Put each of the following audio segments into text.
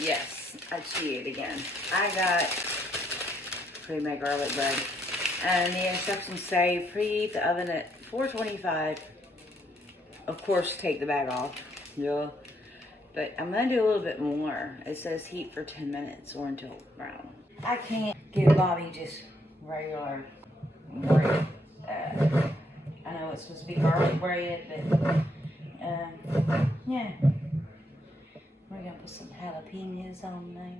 Yes, I cheated again. I got pre-made garlic bread. And the instructions say preheat the oven at 425. Of course, take the bag off. Yeah. But I'm going to do a little bit more. It says heat for 10 minutes or until brown. I can't give Bobby just regular bread. I know it's supposed to be garlic bread, but yeah. We're going to put some jalapenos on there.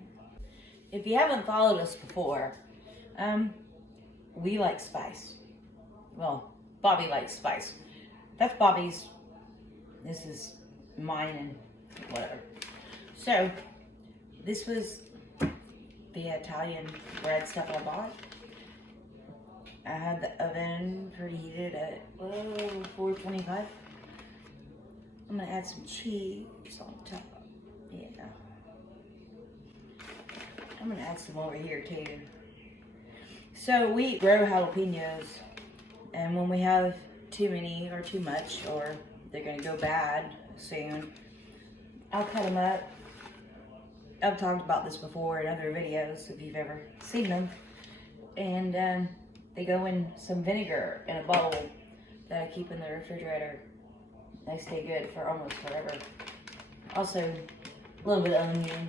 If you haven't followed us before, we like spice. Well, Bobby likes spice. That's Bobby's. This is mine and whatever. So, this was the Italian bread stuff I bought. I had the oven preheated at 425. I'm gonna add some cheese on top. Yeah. I'm gonna add some over here too. So we grow jalapenos, and when we have too many or too much, or they're gonna go bad soon, I'll cut them up. I've talked about this before in other videos if you've ever seen them. And they go in some vinegar in a bowl that I keep in the refrigerator. They stay good for almost forever. Also, a little bit of onion.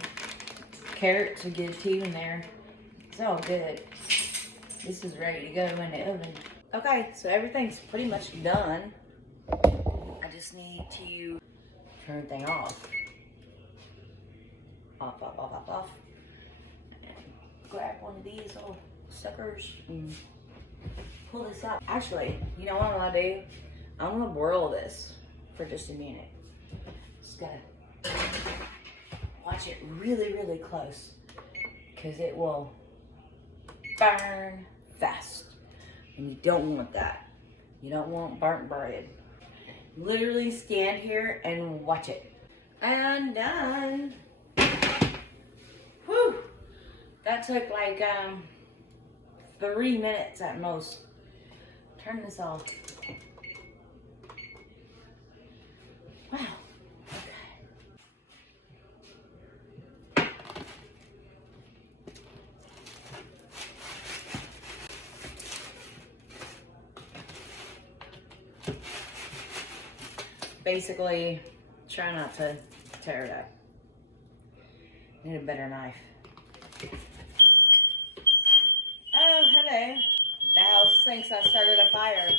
Carrots are good too in there. It's all good. This is ready to go in the oven. Okay, so everything's pretty much done. I just need to turn everything off. Off, off, off, off, off. And grab one of these little suckers and pull this out. Actually, you know what I'm gonna do? I'm gonna broil this for just a minute. Just gotta watch it really, really close, because it will burn fast. And you don't want that. You don't want burnt bread. Literally stand here and watch it. And done. Whew. That took like 3 minutes at most. Turn this off. Wow. Basically, try not to tear it up. Need a better knife. Oh, hello. The house thinks I started a fire.